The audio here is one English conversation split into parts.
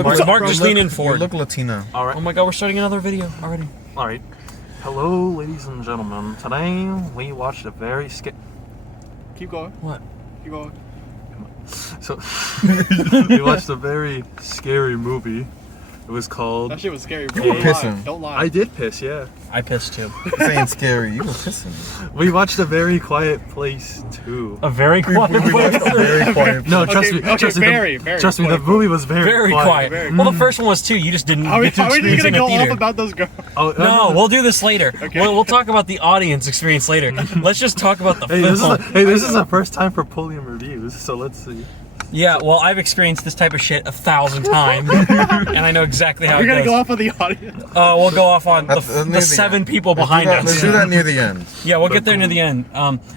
Mark, just lean in forward. You look Latina. All right. Oh my god, we're starting another video already. All right. Hello, ladies and gentlemen. Today we watched a very Keep going. What? Keep going. So we watched a very scary movie. It was called. That shit was scary. You were pissing. Don't lie. I did piss, yeah. I pissed too. This ain't scary. You were pissing. We watched A Very Quiet Place 2. A very quiet place. Very quiet. No, trust me. Okay, Trust me. very Trust me. The quiet. movie was very quiet. Very Well, the first one was too. You just didn't Are we get to just experience it in gonna the go theater. off about those girls? Oh, No, we'll do this later. Okay. We'll talk about the audience experience later. Let's just talk about the Hey, film. this is the first time for Pulliam reviews, so let's see. Yeah, well, I've experienced this type of shit 1,000 times, and I know exactly how We're it gonna goes. go off of the audience. We'll go off on Near the the 7 end. people behind us. Let's do that near the end. Yeah, we'll get there near the end.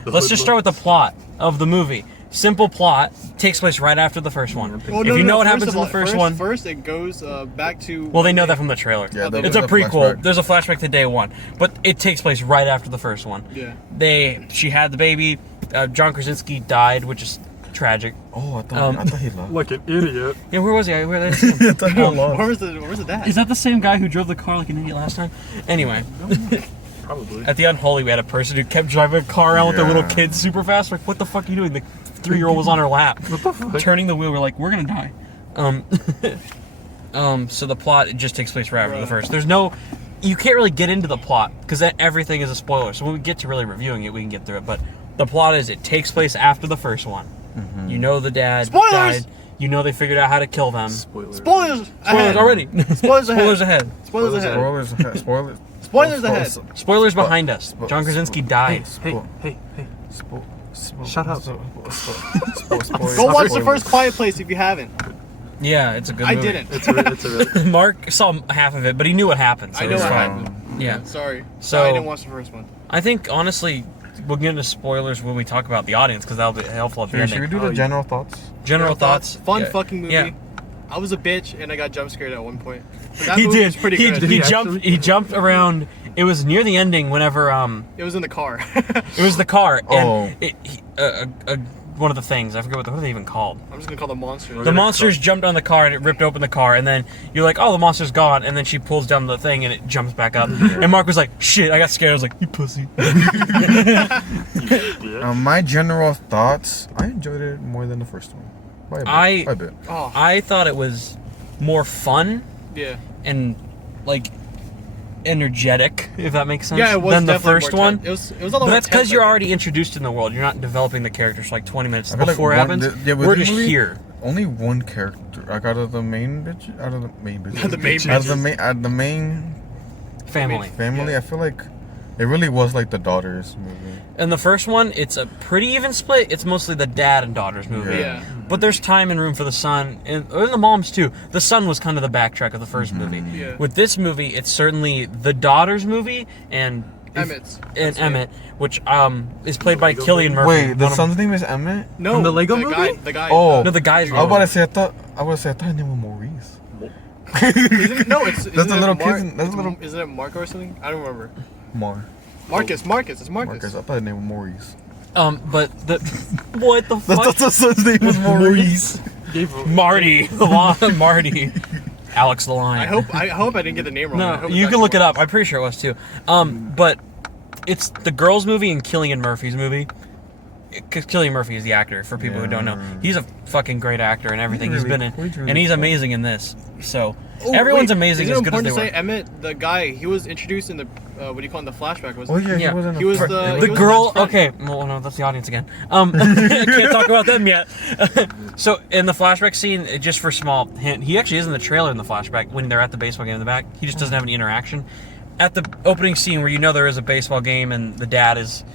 Let's just start with the plot of the movie. Simple plot, takes place right after the first one. Well, If no, you no, know what first happens of in the all, first one... First, it goes back to. Well, they know that from the trailer. Yeah, there it's a was prequel. flashback. There's a flashback to day one, but it takes place right after the first one. Yeah. She had the baby. John Krasinski died, which is tragic. Oh, I thought he left. Like an idiot. Yeah, where was he? Where I thought he lost. Where's the dad? Is that the same guy who drove the car like an idiot last time? Anyway, Probably. at the Unholy, we had a person who kept driving a car around with their little Yeah. kids super fast. Like, what the fuck are you doing? The 3-year-old was on her lap, What the fuck? turning the wheel. We're like, we're gonna die. So the plot, it just takes place right after the first. There's no, you can't really get into the plot because everything is a spoiler. So when we get to really reviewing it, we can get through it. But the plot is, it takes place after the first one. Mm-hmm. You know the dad Spoilers! died. You know they figured out how to kill them. Spoilers. Spoilers. Spoilers already. Spoilers ahead. Spoilers ahead. Spoilers ahead. Spoilers ahead. Spoilers. Spoilers ahead. Spoilers behind us. John Krasinski died. Hey. Shut up. Go watch the first Quiet Place if you haven't. Yeah, it's a good I movie. didn't. It's a really. Mark saw half of it, but he knew what happened. So I it know was what fine. happened. Yeah. Sorry. So- I didn't watch the first one. I think, honestly, we'll get into spoilers when we talk about the audience, because that'll be helpful at the Should we ending. do the general thoughts? General thoughts? Fun Yeah. fucking movie. Yeah. I was a bitch and I got jump scared at one point. But that He movie did. was pretty He, good. he he jumped. actually? He jumped around. It was near the ending. Whenever It was in the car. it was the car, and Oh. one of the things I forget what are they even called. I'm just gonna call them monsters. The monsters jumped on the car and it ripped open the car, and then you're like, "Oh, the monster's gone," and then she pulls down the thing and it jumps back up. And Mark was like, "Shit!" I got scared. I was like, "You pussy." My general thoughts. I enjoyed it more than the first one. By a bit. Oh, I thought it was more fun yeah. and like energetic, if that makes sense, Yeah, it was than the definitely first more one. tense. It was a lot But more that's because tense, you're I think. already introduced in the world. You're not developing the characters for like 20 minutes I feel like before it happens. with We're this just movie, here. Only one character. Like out of the main bitch. Out of the main bitch. The main Out of the bitches. main. Out of the main Family. family. Yeah. I feel like it really was like the daughters movie. And the first one, it's a pretty even split. It's mostly the dad and daughters movie. Yeah. But there's time and room for the son, and the moms too. The son was kind of the backtrack of the first movie. Yeah. With this movie, it's certainly the daughters movie, and Emmett's. and Emmett, which is played by Cillian Murphy. Wait, the one of- son's name is Emmett. No, From the Lego Guy, movie? the guy. Oh. No, the guy's I name. was about to say. I thought his name was Maurice. No, it's. That's the little kid. That's the little Isn't it Marco or something? I don't remember. Marcus. Marcus. It's Marcus. Marcus. I thought his name was Maurice. But the what the fuck? That's the son's name was Maurice. Marty, Marty, Alex the Lion. I hope I didn't get the name wrong. I No, hope it's you can actually look it up. Marcus. I'm pretty sure it was too. But it's the girls' movie and Cillian Murphy's movie. Because Cillian Murphy is the actor, for people who don't know. He's a fucking great actor in everything he's been in. And he's amazing in this. So, Oh, everyone's wait, amazing is as it good as important they to say were. Emmett, the guy, he was introduced in the what do you call it, the flashback? Was Oh yeah, Yeah. he was in He was part- the- it The was girl, his friend. okay, well, no, that's the audience again. I can't talk about them yet. So, in the flashback scene, just for small hint, he actually is in the trailer in the flashback when they're at the baseball game in the back. He just doesn't have any interaction. At the opening scene where you know there is a baseball game and the dad is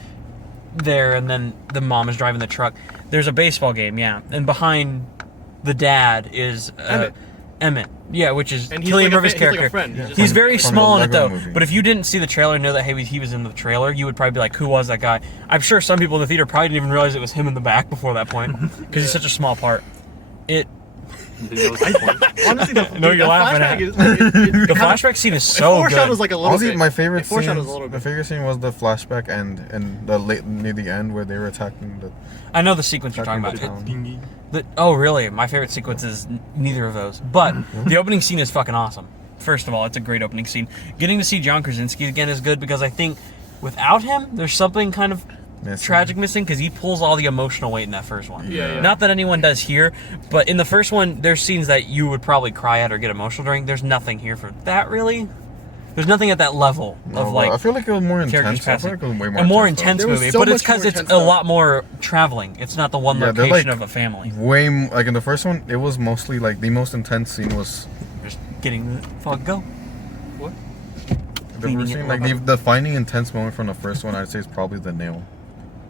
there and then the mom is driving the truck, there's a baseball game, yeah. And behind the dad is Emmett. Yeah, which is And he's Cillian like a Murphy's fa- he's like a character. friend. He's just He's like- very From small the in it though. Lego movie. But if you didn't see the trailer and know that he was in the trailer, you would probably be like, "Who was that guy?" I'm sure some people in the theater probably didn't even realize it was him in the back before that point because he's such a small part. Honestly, No, you're laughing at. The flashback scene is so it foreshadows good. like a little Honestly, bit. my favorite It foreshadows scene. a little My bit. favorite scene was the flashback and the late near the end where they were attacking the. I know the sequence you're talking about. Attacking the town. Oh, really? My favorite sequence is neither of those. But the opening scene is fucking awesome. First of all, it's a great opening scene. Getting to see John Krasinski again is good because I think without him, there's something kind of tragic missing because he pulls all the emotional weight in that first one. Yeah. Not that anyone does here, but in the first one, there's scenes that you would probably cry at or get emotional during. There's nothing here for that, really. There's nothing at that level of like. I feel like it was more characters intense. I feel like it was way more a more intense, intense There was movie, so but it's much more because it's intense a stuff. lot more traveling. It's not the one Yeah, they're location like- of a family. like in the first one, it was mostly like the most intense scene was Just getting the fuck go. What? the Cleaning first it scene. Like the finding intense moment from the first one, I'd say is probably the nail.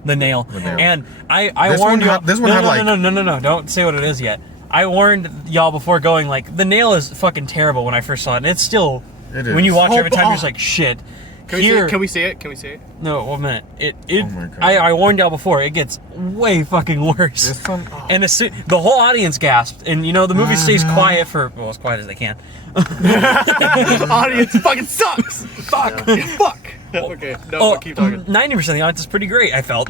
The nail. The nail. And I This warned one you. had- this one no, had, no, like- no. Don't say what it is yet. I warned y'all before going like the nail is fucking terrible when I first saw it, and it's still. It is. When you watch it every time, Oh, you're just like shit. Can we say it? Can we say it? No, 1 minute. It. Oh my God. I warned y'all before. It gets way fucking worse. This one, And the whole audience gasped, and you know the movie stays quiet for as quiet as they can. Audience fucking sucks. Fuck. Fuck. Okay. No, keep talking. 90% of the audience is pretty great. I felt.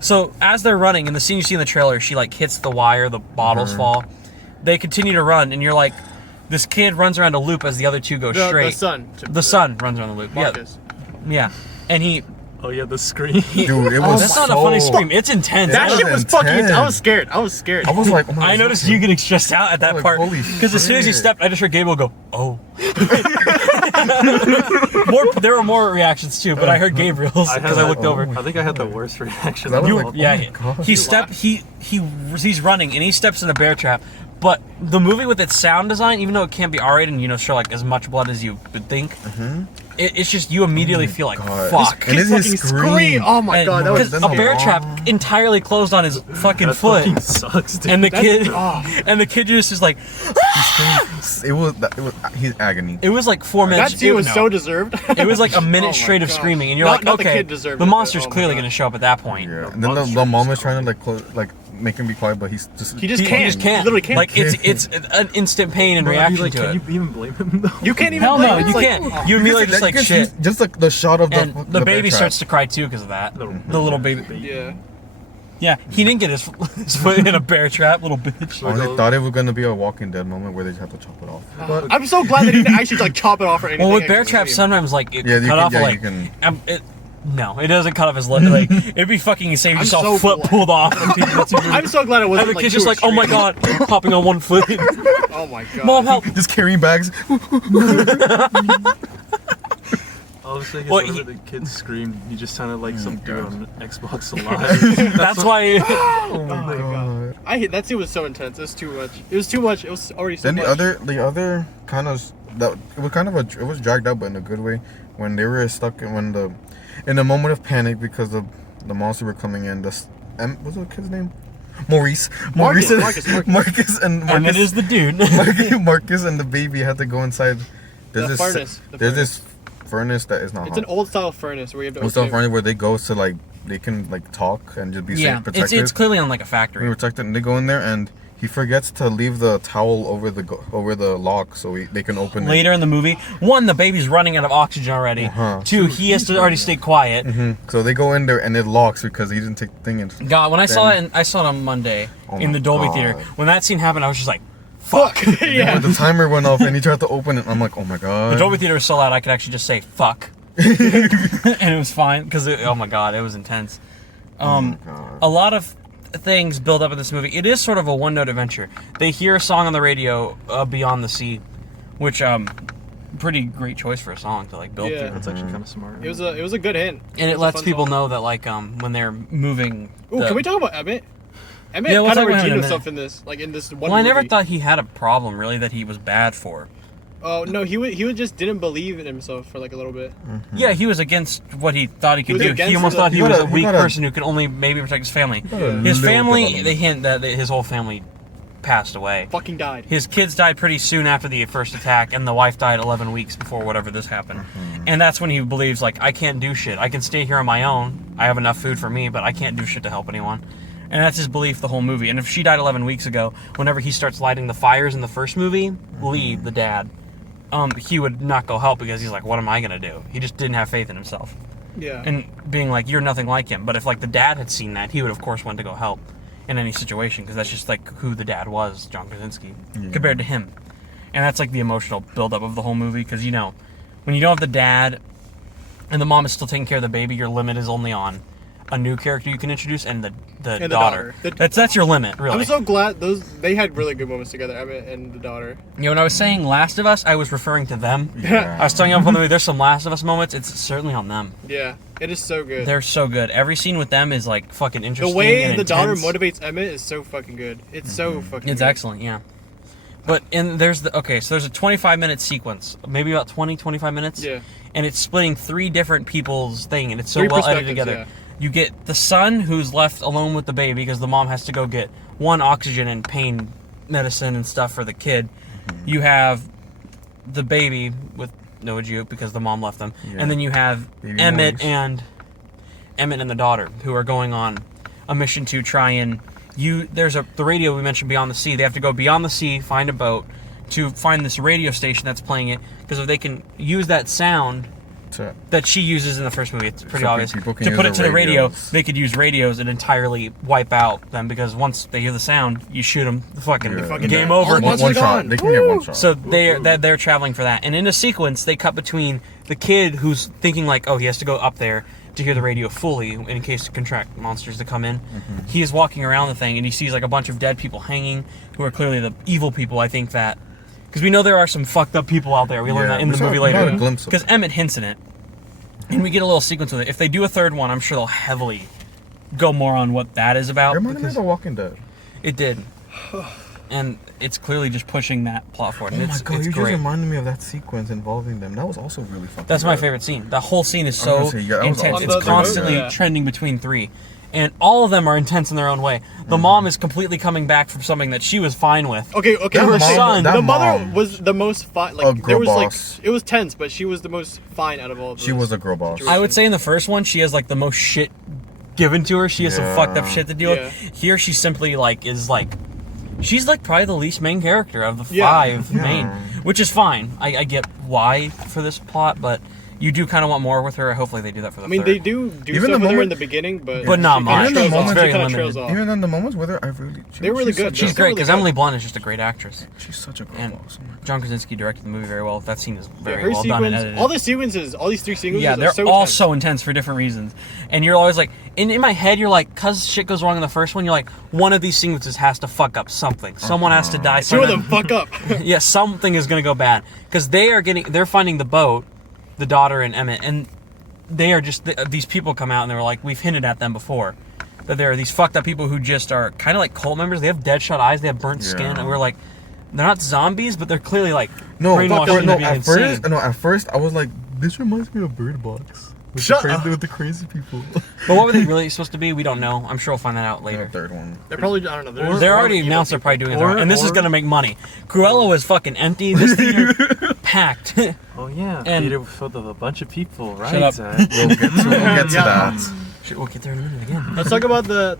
So as they're running, in the scene you see in the trailer, she like hits the wire, the bottles fall. They continue to run, and you're like, this kid runs around a loop as the other two go straight. The son. runs around the loop. Marcus. Yeah, and he. Oh yeah, the screen. dude, it was That's not a funny so- scream. It's intense. That was shit was fucking. intense. I was scared. I was scared. I was like, oh my I noticed you getting stressed out at that Like, part holy because as soon as he shit. stepped, I just heard Gabriel go, "Oh." There were more reactions too, but I heard Gabriel's I because I looked over. I think I had the worst reaction. That was of like- all. Yeah, my God. he stepped. He's running and he steps in a bear trap. But the movie with its sound design, even though it can't be R-rated and show like as much blood as you would think, it's just you immediately feel like God. fuck. And this fucking is scream. Oh my And god, that was because then a bear the- trap entirely closed on his fucking That foot, fucking sucks, dude. and the kid oh. and the kid just is like, It was his agony. it was like 4 That minutes. scene was no. so deserved. It was like a minute Oh my straight of gosh. screaming, and you're Not- like, not the okay, kid deserved the it, but monster's oh my clearly God. going to show up at that point. Yeah. And then the monster mom is so trying to make him be quiet, but he's just He just He can't. just can't. He literally can't. Like it's an instant pain and Bro, I'd be reaction like, to can it. you even blame him though? You can't even. Hell blame no, him. you It's like, can't. oh. You immediately just like shit. Just like the shot of And the baby bear trap. starts to cry too because of that. The little baby. Yeah. Yeah, he didn't get his foot in a bear trap, little bitch. I honestly thought it was gonna be a Walking Dead moment where they just have to chop it off. But I'm so glad they didn't actually like chop it off or anything. Well, with I bear can traps, scream. sometimes like it Yeah, you cut can- off yeah, like you can- no, it doesn't cut off his leg. Like it'd be fucking insane if you I'm saw so a foot glad. pulled off. I'm so glad it And wasn't the like kid's too just like, oh my extreme. god, popping on one foot. Oh my god. Mom, help! just carrying bags. I was thinking Well, whenever the kids screamed, you just sounded like some dude on Xbox Live. That's why. Oh my God. I hate that scene was so intense. It was too much. It was too much. It was already so Then much. the other kind of that it was kind of it was dragged out, but in a good way. When they were stuck in the moment of panic because the monster were coming in. What's the kid's name? Marcus, Marcus. And it is the dude. Marcus and the baby had to go inside. The furnace. There's this furnace that is not It's hot. an old style furnace where you have to. Old style furnace where they go to like they can like talk and just be Yeah, safe, protected. it's clearly on like a We factory. protected, and they go in there and he forgets to leave the towel over the lock so they can open it. Later in the movie, one, the baby's running out of oxygen already. Uh-huh. Two, he has to already stay quiet. So they go in there and it locks because he didn't take the thing in. God, when I saw it, I saw it on Monday Oh in the my Dolby God. Theater. When that scene happened, I was just like, fuck. Yeah. When the timer went off and he tried to open it, I'm like, oh my god. The Dolby Theater was so loud, I could actually just say fuck. And it was fine because, oh my God, it was intense. God. A lot of things build up in this movie. It is sort of a one-note adventure. They hear a song on the radio, Beyond the Sea, which pretty great choice for a song to like build Yeah. through. That's actually kind of smart. It was a good hint. And it was a lets fun people song. know that like when they're moving. Ooh, the- can we talk about Emmett? Emmett Yeah, we'll kind of talk about him in redeemed a minute. himself in this, like in this one. Well, I never movie. thought he had a problem really that he was bad for. Oh no, he would just didn't believe in himself for like a little bit. Yeah, he was against what he thought he could was do. against He almost the- thought he He was got a a- he weak got a- person who could only maybe protect his family. got a His little family, development. they hint that his whole family passed away. Fucking died. His kids died pretty soon after the first attack, and the wife died 11 weeks before whatever this happened. And that's when he believes, like, I can't do shit. I can stay here on my own. I have enough food for me, but I can't do shit to help anyone. And that's his belief the whole movie. And if she died 11 weeks ago, whenever he starts lighting the fires in the first movie, Lee, the dad, he would not go help because he's like, what am I going to do? He just didn't have faith in himself. Yeah. And being like, you're nothing like him. But if like the dad had seen that, he would of course want to go help in any situation, because that's just like who the dad was, John Krasinski, compared to him. And that's like the emotional buildup of the whole movie, because you know, when you don't have the dad and the mom is still taking care of the baby, your limit is only on a new character you can introduce and the daughter. That's your limit, really. I'm so glad they had really good moments together, Emmett and the daughter. You know, when I was saying Last of Us, I was referring to them. Yeah. I was telling you on the movie, there's some Last of Us moments. It's certainly on them. Yeah, it is so good. They're so good. Every scene with them is like fucking interesting. The way and the daughter intense. motivates Emmett is so fucking good. It's so fucking It's good. excellent, yeah. But there's a 25-minute sequence, maybe about 25 minutes. Yeah. And it's splitting 3 different people's thing, and it's so Three well edited perspectives, together. You get the son who's left alone with the baby because the mom has to go get oxygen and pain medicine and stuff for the kid. You have the baby with no juke because the mom left them. Yeah. And then you have Baby Emmett boys. and the daughter who are going on a mission to try and the radio we mentioned, Beyond the Sea. They have to go beyond the sea, find a boat to find this radio station that's playing it, because if they can use that sound that she uses in the first movie, it's pretty So obvious, people can to use put it to the radio, radios. they could use radios and entirely wipe out them, because once they hear the sound, you shoot them, the fucking Yeah. game die. over. All One Monsters shot. gone. They can get one shot. So they're traveling for that, and in a sequence they cut between the kid who's thinking like, oh, he has to go up there to hear the radio fully in case to contract monsters to come in. He is walking around the thing and he sees like a bunch of dead people hanging who are clearly the evil people. I think that because we know there are some fucked up people out there. We learn that in we the saw- movie we got later a glimpse of because it. Emmett hints in it, and we get a little sequence with it. If they do a third one, I'm sure they'll heavily go more on what that is about. It reminded me of because The Walking Dead. it did. And it's clearly just pushing that plot forward. And Oh my it's, god, it's you great. just reminded me of that sequence involving them. That was also really fucking That's my good. favorite scene. The whole scene is I so was gonna say, yeah, that was intense. awesome. It's The constantly boat, yeah. trending between 3. And all of them are intense in their own way. The mom is completely coming back from something that she was fine with. Okay. That her mom- son- that The mother mom, was the most fine. A Like girl there was boss. like it was tense, but she was the most fine out of all of She was a girl boss. I would say in the first one, she has like the most shit given to her. She has some Yeah. fucked up shit to deal Yeah. with. Here, she simply she's like probably the least main character of the Yeah. 5 Yeah. main, which is fine. I get why for this plot, but you do kind of want more with her. Hopefully they do that for the I mean, third. they do Even stuff the with her in moment- the beginning, but not she much. kinda Even the trails off. moments- She very kinda limited. trails off. Even in the moments with her, I really. They were really she's good. such She's a- great really because good. Emily Blunt is just a great actress. She's such a girl And boss. Oh my God. John Krasinski directed the movie very well. That scene is very Her well done and sequence, edited. all the sequences, all these 3 sequences, Yeah, are they're so all intense. so intense for different reasons. And you're always like, in my head, you're like, cause shit goes wrong in the first one, you're like, one of these sequences has to fuck up something. Someone has to die. 2 of someone- them fuck up. Yeah, something is gonna go bad. Because they're finding the boat, the daughter and Emmett, and they are just, these people come out and they're like, we've hinted at them before. That there are these fucked up people who just are kind of like cult members. They have deadshot eyes, they have burnt skin, Yeah. and we're like, they're not zombies, but they're clearly like No, brainwashed no, into being insane. at first I was like, this reminds me of Bird Box. With Shut the up. crazy, with the crazy people. But what were they really supposed to be? We don't know. I'm sure we'll find that out The later. third one. They're probably, I don't know. They're already announced they're probably doing it, Or- and this is or- gonna make money. Cruella was fucking empty. This theater packed. Oh yeah, And- theater filled with a bunch of people, right? Shut up. Zach? We'll get to Yeah. that. Shit, we'll get there in a minute again. Let's talk about the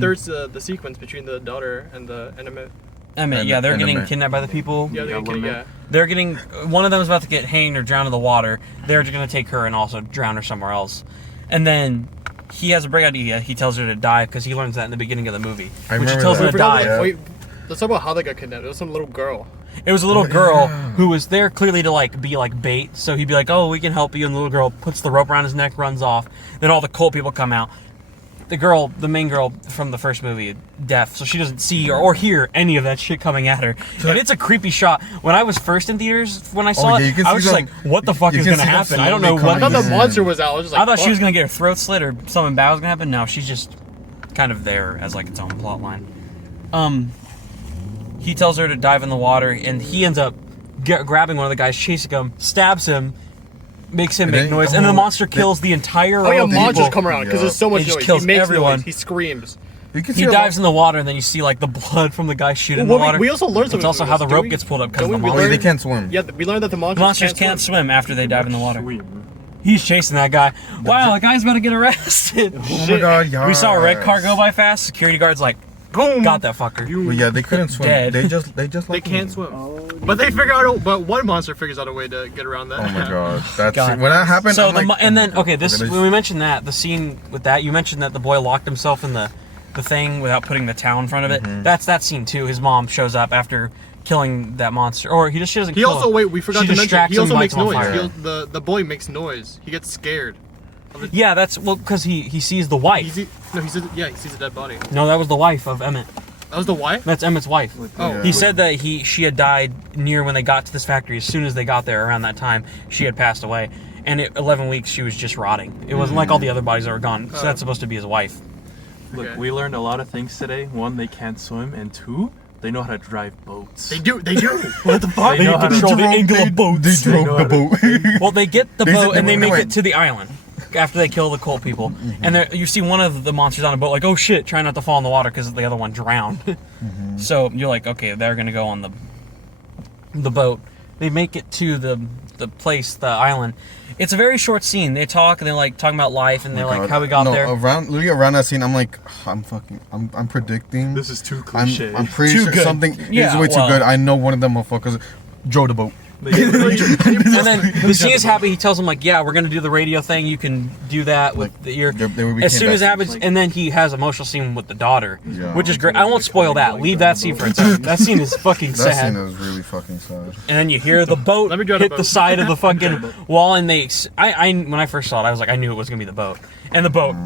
third the sequence between the daughter and Emmett. Emmett, yeah, they're And getting Emmett. kidnapped by the people. Yeah, they're Yeah, getting, limit. They're getting one of them is about to get hanged or drowned in the water. They're just gonna take her and also drown her somewhere else. And then he has a break idea. He tells her to dive because he learns that in the beginning of the movie. I Which he remember tells that. her to dive. Yeah. Wait, let's talk about how they got kidnapped. It was some little girl. It was a little Oh, girl yeah. who was there clearly to be bait. So he'd be like, "Oh, we can help you." And the little girl puts the rope around his neck, runs off. Then all the cult people come out. The main girl from the first movie, deaf, so she doesn't see or hear any of that shit coming at her. And it's a creepy shot. When I was first in theaters, when I saw yeah, you it, can I see was just them- like, "What the fuck you is can gonna see them happen?" I don't know slowly what. I thought the coming in. monster was out. I was just like, I thought she fuck. was gonna get her throat slit or something bad was gonna happen. No, she's just kind of there as its own plot line. He tells her to dive in the water, and he ends up grabbing one of the guys, chasing him, stabs him, makes him And make then- noise, and the oh, monster kills the entire Oh yeah, row of monsters people. come around because Yeah. there's so much He just noise. kills He makes everyone. noise. He screams. You can He see a dives lot- in the water, and then you see the blood from the guy shooting Well, the water. we also learned something It's also from how this, the don't rope we? gets pulled up because Don't the we monster. They can't swim. Yeah, we learned that the monsters, Monsters can't swim after they dive in the water. Swim. He's chasing that guy. Wow, the guy's about to get arrested. Oh my god, yeah. We saw a red car go by fast. Security guard's like, boom, got that fucker. Well, yeah, they couldn't swim. Dead. They just They like can't swim. Oh, But they figure out. But one monster figures out a way to get around that. Oh my gosh, that's God. when that happened. So I'm like, and oh then my God. okay, this Okay, when we mentioned that the scene with that, you mentioned that the boy locked himself in the thing without putting the towel in front of it. That's that scene too. His mom shows up after killing that monster, or she doesn't. He kill also him. we forgot She to mention. distracts He him, also lights makes him on noise. fire. The boy makes noise. He gets scared. Yeah, that's because he sees the wife. He sees a dead body. No, that was the wife of Emmett. That was the wife. That's Emmett's wife. Oh, He said that she had died near when they got to this factory. As soon as they got there, around that time, she had passed away. And 11 weeks, she was just rotting. It wasn't like all the other bodies that were gone. So that's supposed to be his wife. Look, Okay. we learned a lot of things today. One, they can't swim, and two, they know how to drive boats. They do. They do. What the fuck? They know how to control the angle of boats. They drove the boat. Well, they get the They said boat they and they were make gonna it to the island after they kill the coal people. And you see one of the monsters on a boat, like, oh shit, trying not to fall in the water because the other one drowned. So you're like, okay, they're gonna go on the boat. They make it to the place, the island. It's a very short scene. They talk and they're like talking about life and they're like how we got there. Literally around that scene, I'm like, I'm predicting. This is too cliche. I'm pretty Too sure good. something Yeah, is way too well. good. I know one of them motherfuckers drove the boat. And then the scene is happy. He tells him like, "Yeah, we're gonna do the radio thing. You can do that with your." As soon as it happens, and then he has an emotional scene with the daughter, Yeah. which is great. I won't spoil that. Leave that scene for a second. That scene is fucking That sad. scene is really fucking sad. And then you hear the boat Let me drive the hit the boat. side of the fucking wall, and when I first saw it, I was like, I knew it was gonna be the boat, and the boat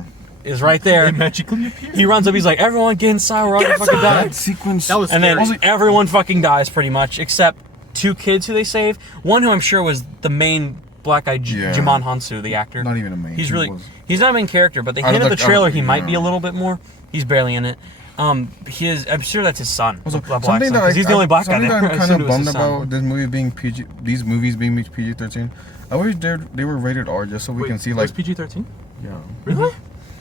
is right there. magically appear. He runs up. He's like, "Everyone get inside. We're all gonna fucking die." That sequence. That was And then scary. everyone fucking dies pretty much, except 2 kids who they save. One who I'm sure was the main black guy, Yeah. Jimon Hansu, the actor. Not even a main. He's He really, was- he's not a main character, but they Out of hinted the- the trailer out- he might be yeah. a little bit more. He's barely in it. I'm sure that's his son. Also, the black something son, that 'cause he's the only black guy something there. that I I'm kind assumed of it was bummed his son. about this movie being PG. These movies being PG-13. I wish they were rated R just so we can see like. Where's PG-13? Yeah. Really?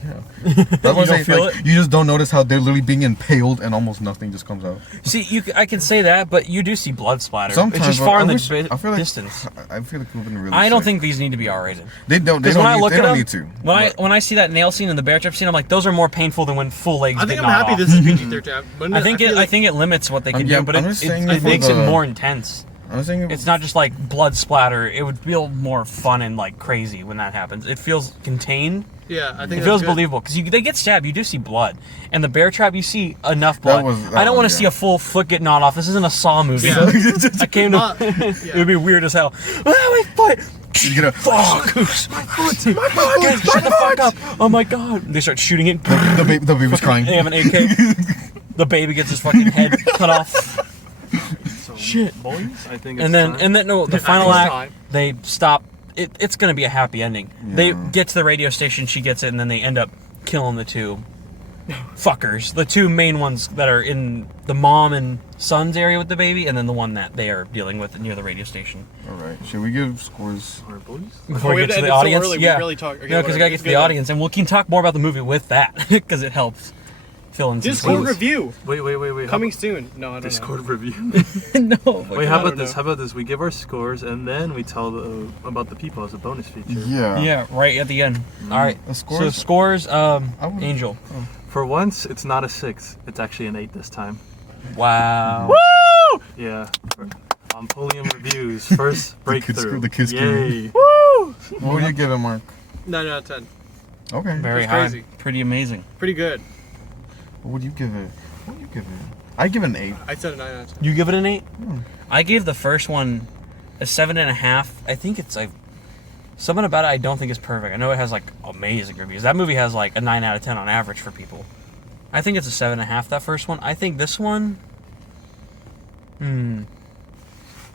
Yeah. That's what I'm saying. feel Like, you just don't notice how they're literally being impaled and almost nothing just comes out. See, I can say that, but you do see blood splatter. Sometimes, it's just but far I in the wish- I feel like- distance. I feel like it would have been really. I don't sick. think these need to be R-rated. They don't. They Because when I don't, look they at don't them, need to. when I see that nail scene and the bear trap scene, I'm like, those are more painful than when full legs. I think get I'm gnawed happy off. this is PG-13. But I think feel it. I like- think it limits what they can yeah, do, but I'm it just saying it for makes it the- more intense. I'm saying It's not just like blood splatter. It would feel more fun and like crazy when that happens. It feels contained. Yeah, I think It that's feels good. believable because they get stabbed. You do see blood, and the bear trap you see enough blood. I don't want to see a full foot get gnawed off. This isn't a Saw movie. Yeah. I came to. Yeah. It would be weird as hell. Ah, my foot. You get a Fuck! My foot! My foot! Shut the fuck up! Oh my god! They start shooting it. the baby was crying. They have an AK. The baby gets his fucking head cut off. So, Shit. boys, I think it's And then time. the final it's act, time. they stop. It's gonna be a happy ending. They Yeah. get to the radio station, she gets it, and then they end up killing the 2 fuckers. The 2 main ones that are in the mom and son's area with the baby, and then the one that they are dealing with near the radio station. All right. Should we give scores? Our boys? Before we we have get to to end the it so audience, early, we yeah, really talk- okay, no, because we whatever. gotta get It's to the good. audience, and we can talk more about the movie with that because it helps fill in some Discord clues. review Wait. coming soon. No, I don't Discord review. No, Wait, how I about don't this? know. How about this? We give our scores and then we tell about the people as a bonus feature. Yeah. yeah, right at the end. All right, The so scores? scores. would- Angel. For once, it's not a 6. It's actually an 8 this time. Wow. Yeah. On Pulliam Reviews, first breakthrough. the kids Yay. What would you give it, Mark? 9 out of 10. Okay. Very That's high. crazy. Pretty amazing. Pretty good. What would you give it? I give it an 8. I said a 9 out of 10. You give it an 8? I gave the first one a 7.5. I think it's like something about it I don't think is perfect. I know it has like amazing reviews. That movie has like a 9 out of 10 on average for people. I think it's a 7.5, that first one. I think this one.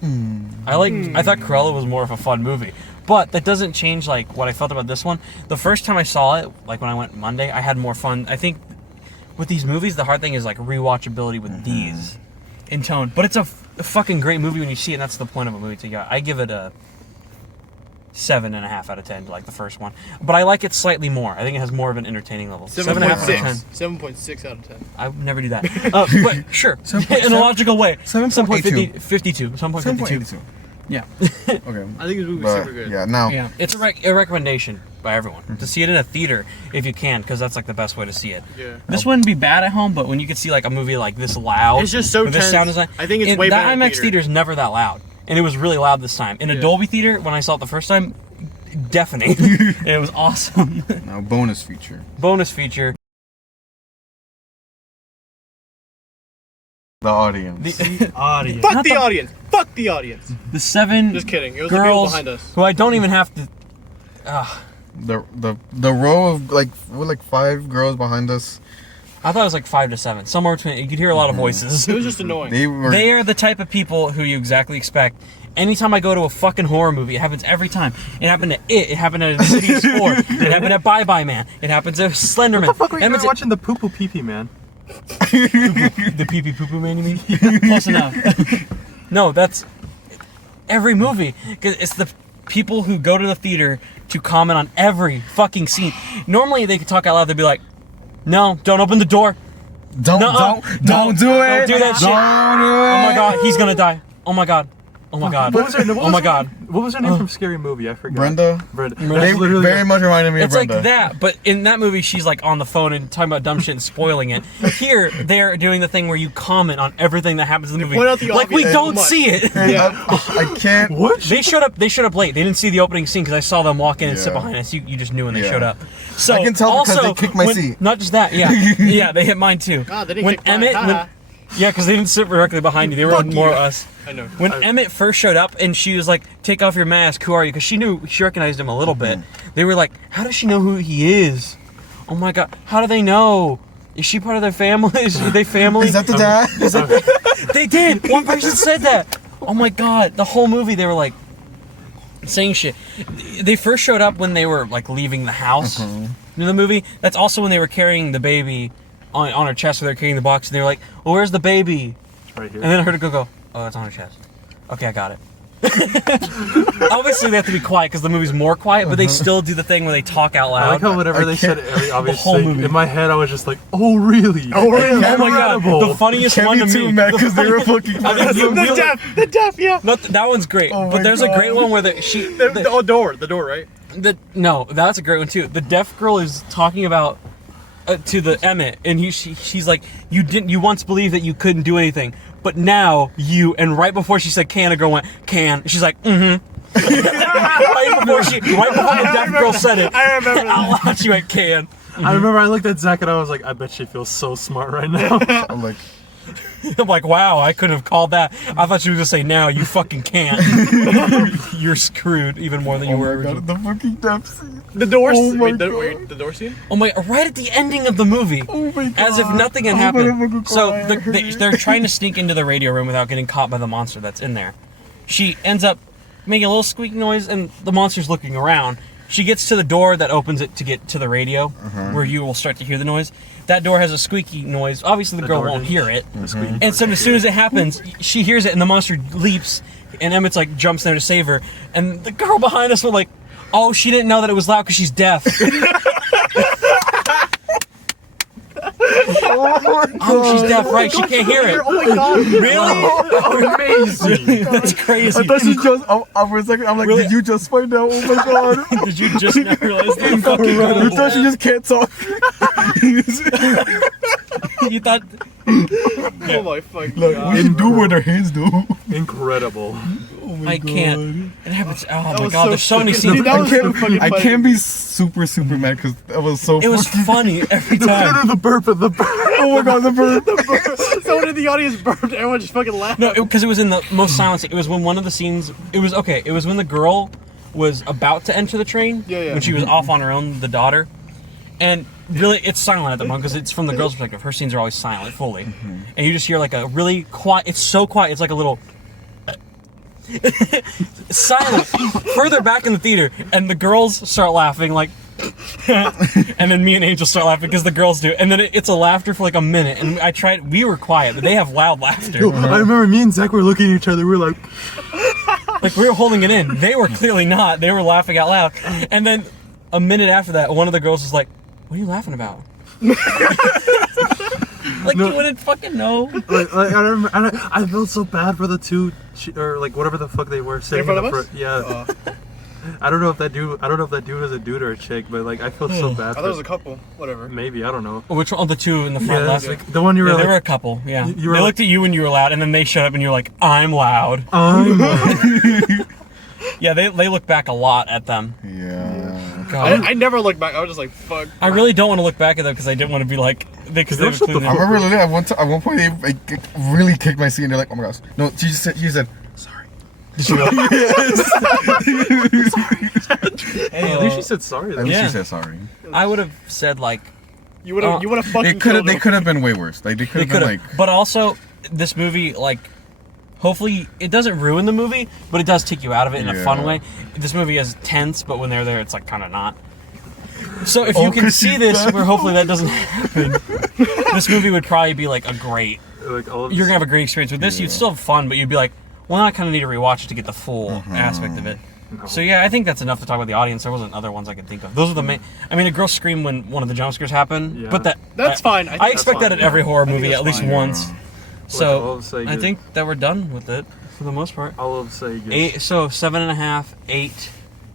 I thought Cruella was more of a fun movie. But that doesn't change like what I felt about this one. The first time I saw it, like when I went Monday, I had more fun. I think with these movies, the hard thing is like rewatchability with these in tone. But it's a fucking great movie when you see it, and that's the point of a movie to go. I give it a 7.5 out of 10, like the first one. But I like it slightly more. I think it has more of an entertaining level. 7.5 out of 10. 7.6 out of 10. I would never do that. But sure, in a logical way. 7.82. 52. 7.52. 7.82. Yeah. Okay. I think this movie's But, super good. yeah, now. Yeah. It's a recommendation. by everyone to see it in a theater if you can, because that's like the best way to see it. Yeah. This wouldn't be bad at home, but when you could see like a movie like this loud, It's just so with this tense. sound design, I think it's way that better in IMAX theater. theater is never that loud, and it was really loud this time. In a Yeah. Dolby theater, when I saw it the first time, deafening. And it was awesome. Now, bonus feature. Bonus feature. The audience. The, Audience. Fuck Not the the- audience. Fuck the audience. the 7 Just kidding. It was the people girls behind us. who I don't even have to. The row of like 5 girls behind us. I thought it was like 5 to 7, somewhere between. You could hear a lot of voices. It was just annoying. They were. They are the type of people who you exactly expect. Anytime I go to a fucking horror movie, it happens every time. It happened at It happened at Insidious 4, it happened at Bye Bye Man, it happens at Slenderman. What the fuck were you It happens guys watching the poo poo pee pee man? The Pee Pee Poo Poo Man, you mean? Close enough. No, that's every movie. 'Cause it's the people who go to the theater to comment on every fucking scene. Normally they could talk out loud, they'd be like, no, don't open the door. Don't Nuh-uh. don't do it. Don't do that shit. Don't do it. Oh my god, he's gonna die. Oh my god. Oh my god. What was her, Oh my god. What was her name from Scary Movie? I forgot. Brenda. Brenda. Brenda. They That's literally very much reminded me It's of like Brenda. that, but in that movie, she's like on the phone and talking about dumb shit and spoiling it. Here, they're doing the thing where you comment on everything that happens in the movie, point out the like we obvious don't much. see it. Yeah. I can't. What? They showed up. They showed up late. They didn't see the opening scene because I saw them walk in and sit Yeah. behind us. You just knew when they Yeah. showed up. So I can tell because also, they kicked my when- seat. Not just that. Yeah, yeah, they hit mine too. Ah, they didn't when kick mine. Emmett, Haha. yeah, because they didn't sit directly behind you. They were Fuck more you. us. I know. When Emmett first showed up and she was like, "Take off your mask. Who are you?" Because she recognized him a little bit. They were like, "How does she know who he is? Oh my god, how do they know? Is she part of their family? Is they family?" Is that the dad? They did. One person said that. Oh my god, the whole movie they were like saying shit. They first showed up when they were like leaving the house in the movie. That's also when they were carrying the baby on her chest, where they're carrying the box, and they were like, "Well, where's the baby?" It's right here. And then I heard it go, "Oh, it's on her chest." Okay, I got it. Obviously, they have to be quiet because the movie's more quiet, but they still do the thing where they talk out I loud. like how whenever I they can't- said every obvious whole thing, movie. in my head I was just like, oh really? Oh, really? Oh my god, Incredible. the funniest Can't one be to too me. mad the because they were funny- fucking. I mean, you The really- deaf, yeah. Not that one's great, Oh but my there's a great God. one where the door, right? no, that's a great one too. The deaf girl is talking about to the Emmett, and she's like, you once believed that you couldn't do anything, but now you. And right before she said can, a girl went can. She's like, mm-hmm. right before the deaf girl said it, I remember out loud, she went can. I remember I looked at Zach and I was like, I bet she feels so smart right now. I'm like, I'm like, wow, I couldn't have called that. I thought she was gonna say now you fucking can't. You're screwed even more than you oh were my god, originally. the fucking death scene. The door. Oh my wait, God. the door scene? Oh my! Right at the ending of the movie, Oh my god. as if nothing had I'm gonna happened. fucking So cry. they're trying to sneak into the radio room without getting caught by the monster that's in there. She ends up making a little squeak noise, and the monster's looking around. She gets to the door that opens it to get to the radio, where you will start to hear the noise. That door has a squeaky noise. Obviously, the girl door won't hinge. hear it. The squeaky And so door. as soon as it happens, she hears it, and the monster leaps, and Emmett's like jumps there to save her. And the girl behind us were like, "Oh, she didn't know that it was loud because she's deaf." Oh, she's deaf, right? She can't hear it. Oh my god. Really? Amazing. That's crazy. I thought she just. I was like, I'm like, Really? did you just find out? Oh my god. Did you just not realize that you fucking You thought she just can't talk. You thought Oh my fucking Look, god. we can do what her hands do. Incredible. I can't. It happens. Oh my was god, so there's so many fucking- scenes. Dude, that I was so can't. fucking I funny. can't be super mad because that was so. It was fucking- funny every time. The burp. Oh my god, the bird. Someone in the audience burped. Everyone just fucking laughed. No, because it was in the most silent scene. It was when one of the scenes. It was okay. It was when the girl was about to enter the train. Yeah. When she was off on her own, the daughter. And really, it's silent at the moment because it's from the girl's perspective. Her scenes are always silent, fully, and you just hear like a really quiet. It's so quiet. It's like a little silent further back in the theater, and the girls start laughing like. And then me and Angel start laughing because the girls do, and then it's a laughter for like a minute. And I tried. We were quiet, but they have loud laughter. I remember me and Zach were looking at each other. We were like, Like we were holding it in. They were clearly not. They were laughing out loud. And then a minute after that, one of the girls was like, "What are you laughing about?" Like you wouldn't fucking know. I remember. I felt so bad for the two, or like whatever the fuck they were sitting front in of the us? front. Yeah. I don't know if that dude was a dude or a chick, but like I felt so bad. I thought it was a couple. Whatever. Maybe, I don't know. Which one? Oh, the two in the front last week. The one you were Yeah, like, they were a couple. Yeah, You were they like- looked at you when you were loud, and then they shut up, and you're like, "I'm loud." Yeah, they look back a lot at them. Yeah. God. I never looked back. I was just like, fuck. I really don't want to look back at them because I didn't want to be like because they Don't shut the I remember literally at one point they really kicked my seat and they're like, oh my gosh. No, she said, sorry. Hey, at least she said sorry. At Though. least Yeah. she said sorry. I would have said like You would have. You would have fucking. They could have been way worse. Like they could they have could been have, like but also this movie like. Hopefully, it doesn't ruin the movie, but it does take you out of it in a fun Yeah. way. This movie is tense, but when they're there, it's like kind of not. So if you Oh, can 'cause see she's this, back. where hopefully that doesn't happen, this movie would probably be like a great. Like all of You're gonna have a great experience with this. You'd still have fun, but you'd be like, well, now I kind of need to rewatch it to get the full aspect of it. So yeah, I think that's enough to talk about the audience. There wasn't other ones I could think of. Those are the main. I mean, a girl screamed when one of the jump scares happened, Yeah. but That's fine. I think I that's expect that fine. in every horror I think movie that's at least fine. once. all So of say I good. think that we're done with it for the most part. All of say good. 8, so 7.5,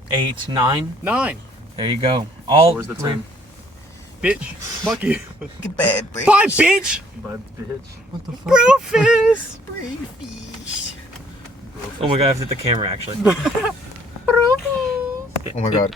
8, 9. 9. There you go. All Where's the three- 10? Bitch. Fuck you. bad bitch. Bye, bitch. Bad bitch. What the fuck? Brofist. Oh my god, I've hit the camera actually. Oh my god.